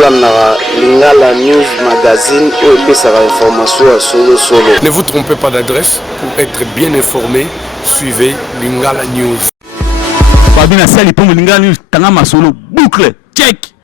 bolandaka Lingala News Magazine et epesaka information à solo. Ne vous trompez pas d'adresse pour être bien informé. Suivez Lingala News. Babina Sali pour Lingala News, Tangama Solo, boucle, check.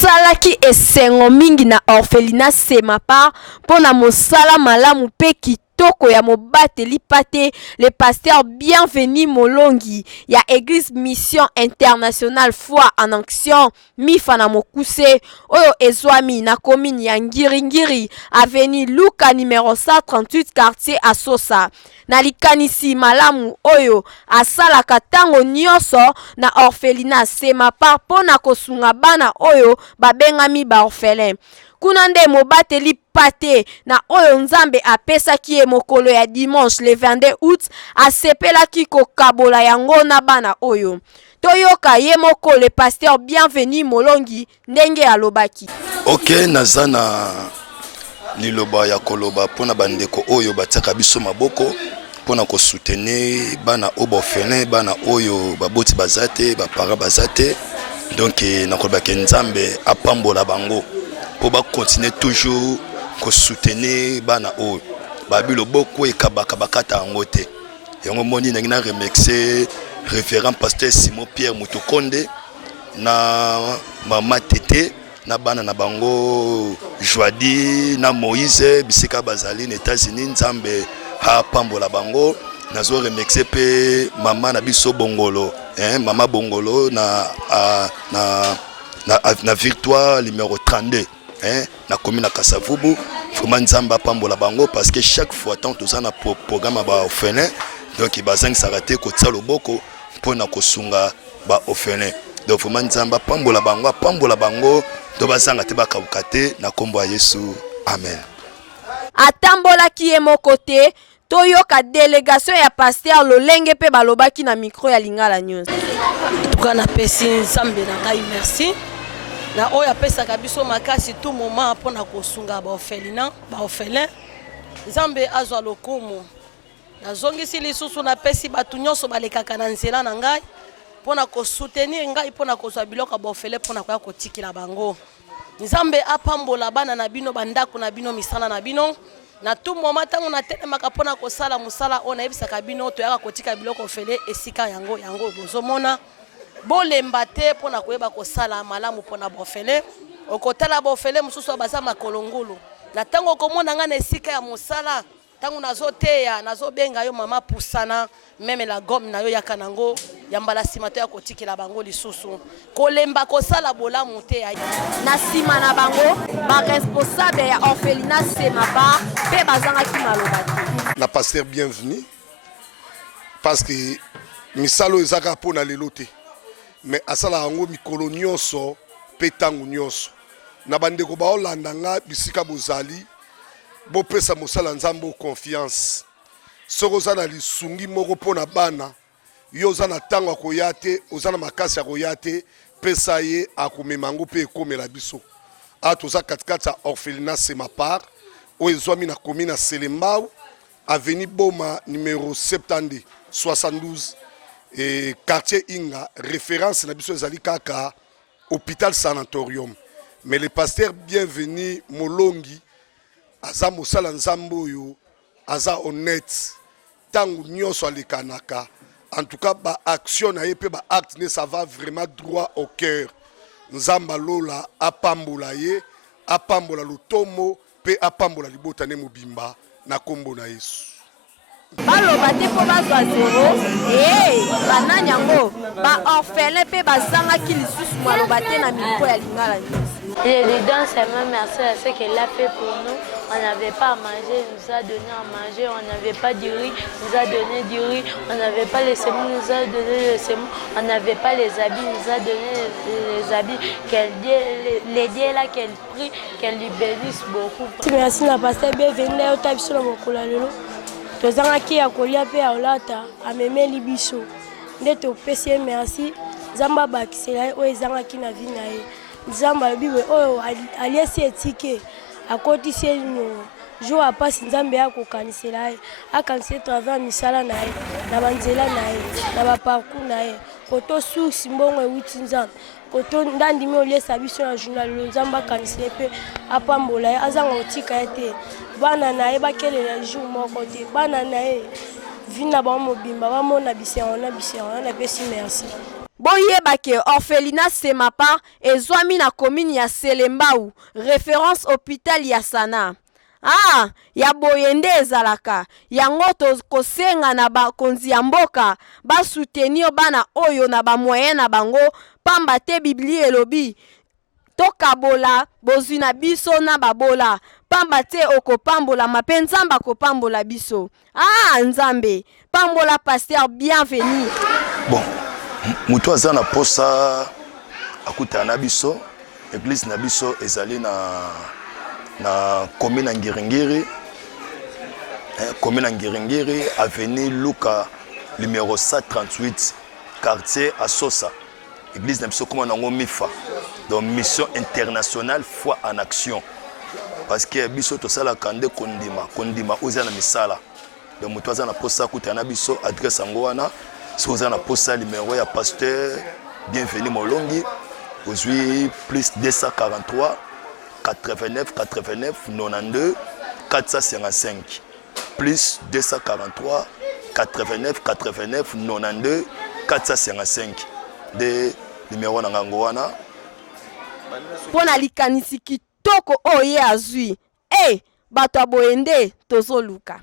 Salaki esengo mingi na orphelinat Semapar pona mosala malamu pe kitoko ya mobateli pate le pasteur Bienvenu Molongi ya Église Mission Internationale Foi en Action Mifana Mokuse oyo ezwami na commune ya Ngiringiri avenue Luka numéro 138 quartier Asosa. Na likanisi malamu oyo asalaka tango nyonso na orphelinat Semapar pona kosunga bana oyo babengami ba orphelin. Kuna nde mobateli pate na oyo Nzambe apesaki ye mokolo ya dimanche le 22 août asepelaki kokabola yango na bana oyo. Toyoka ye moko le pasteur Bienvenu Molongi ndenge alobaki. Ok, nazana liloba ya koloba pona bandeko oyo batiaka biso maboko pona ko soutenir bana obo orphelin bana oyo baboti bazate ba para bazate. Donc nakoloba ke Nzambe apambola bango pour ba continuer toujours ko soutenir bana oyo babi loboko ekabaka bakata angote yango moni na remercier révérend pasteur Simon Pierre Mutukonde na mama Tete na bana na bango Joadi na Moïse bisika bazali na États-Unis. Nzambe ha pambola bango nazo remercier pe mama na biso Bongolo mama Bongolo na Victoire numéro 32 na commune à Kasavubu. Vraiment Nzamba pambola bango parce que chaque fois tant tout ça na programme ba orphelin donc bazang sarate ko tsalo boko pona ko sunga ba orphelin. Donc vraiment Nzamba pambola bango to bazanga te bakabukate na kombo ya Yesu. Amen. Atambola ki ye mokote toyoka délégation ya pasteur Lolenge pe balobaki na micro ya Lingala News. Tukana pesi Nzambe na ngai merci. Na oya pesa kabiso makasi tout moment pona kosunga ba orphelin. Nzambe azwa lokumu. Na zongisi lisusu na pesi batu nyonso balekaka na nzela na ngai pona ko soutenir ngai pona kozwa biloko ba orphelin pona koya kotikila bango. Nzambe apambola bana na bino bandako na bino misala na bino. Na tout moment tango na telemaka pona kosala musala ona ebisaka bino toyaka kotika biloko orphelin esika yango bozomona. Bolemba te pona koyeba kosala malamu pona orphelin okotala ba orphelin mususu baza makolongolo na tango komona nga na esika ya musala tango nazoteya nazobenga yo mama pusana meme la gomme na yo yaka nango yambala simato ya kotikela bango lisusu kolemba kosala bolamu te na sima na bango ba responsable ya orphelinat Semapar pe bazanga ki malobaki na pasteur Bienvenu parce que misalo ezaka pona lelo te mais asala yango mikolo nyonso pe tango nyonso na bandeko ba olanda nga bisika bozali bopesa mosala Nzambe confiance soko za na lisungi moko pona bana yo za na tango akoya te oza na makasi akoya te pesa ye akomema ngo pe ekomela biso toza katikati ya orphelinat Semapar oyo ezwami na commune ya Selembao avenue Boma numéro 72 72 et quartier Inga référence na biso ezali kaka hôpital sanatorium mais le pasteur Bienvenu Molongi aza mosala Nzambe oyo aza honnête tango nyonso alekanaka en tout cas ba action na ye pe ba acte ne ça va vraiment droit au cœur. Nzamba lola apambola ye apambola lutomo pe apambola libota ne mobimba na kombo na Yesu. Baloba te po bazwa zero banani yango ba orphelin pe bazanga ki lisusu maloba te na miko ya Lingala News. Je lui donne seulement merci à ce qu'elle a fait pour nous. On n'avait pas à manger, il nous a donné à manger. On n'avait pas du riz, il nous a donné du riz. On n'avait pas les semoux, il nous a donné les semoux. On n'avait pas les habits, il nous a donné les habits. Les dieux là qu'elle prie, qu'elle lui bénisse beaucoup. Merci à pasteur Bienvenu au tabi sur mon couleur. Tozanga ki ya kolia pe ya olata amemeli biso. Nde to pesi merci. Zamba bakisela o ezanga ki na vie na ye. Nzamba bibe oyo aliasi etike akotisi no jour apasi nzambe akokanisela ye akanisela travers misala na ye na banzela na ye na baparcours na ye koto source mbongo ewuti nzambe koto ndandimi oliesa biso na journal lelo nzambe akanisela mpe apambola ye azanga kotika ye te bana na ye bakelela jour moko te bana na ye vi na bango mobimba bamona bisengo na pesi merci. Boyeba ke orphelinat Semapar ezwami na commune ya Selembao, référence hôpital ya Sana. Ya boyende ezalaka yango kosenga na bakonzi ya mboka basoutenir bana oyo na bamoyen na bango pamba te biblie elobi tokabola bozwi na biso na babola pamba te okopambola mape nzambe akopambola biso. Nzambe pambola pasteur bienvenu. Bon, mutu aza na posa akutana na biso église na biso ezali na commune ya Ngiringiri, commune ya Ngiringiri, avenue Luka numéro 138, quartier Asosa. Église na biso comme nango MIFA, donc mission internationale foi en action, parce que biso to sala kande kondima oza na misala. Donc mutu aza na posa akutana na biso adresse yango wana. Si vous avez un numéro ya pasteur bienvenu Molongi, aujourd'hui plus 243 89 89 92 455 plus 243 89 89 92 455 de numéro na ngango wana pona likanisi kitoko oye azui bato aboyende tozoluka.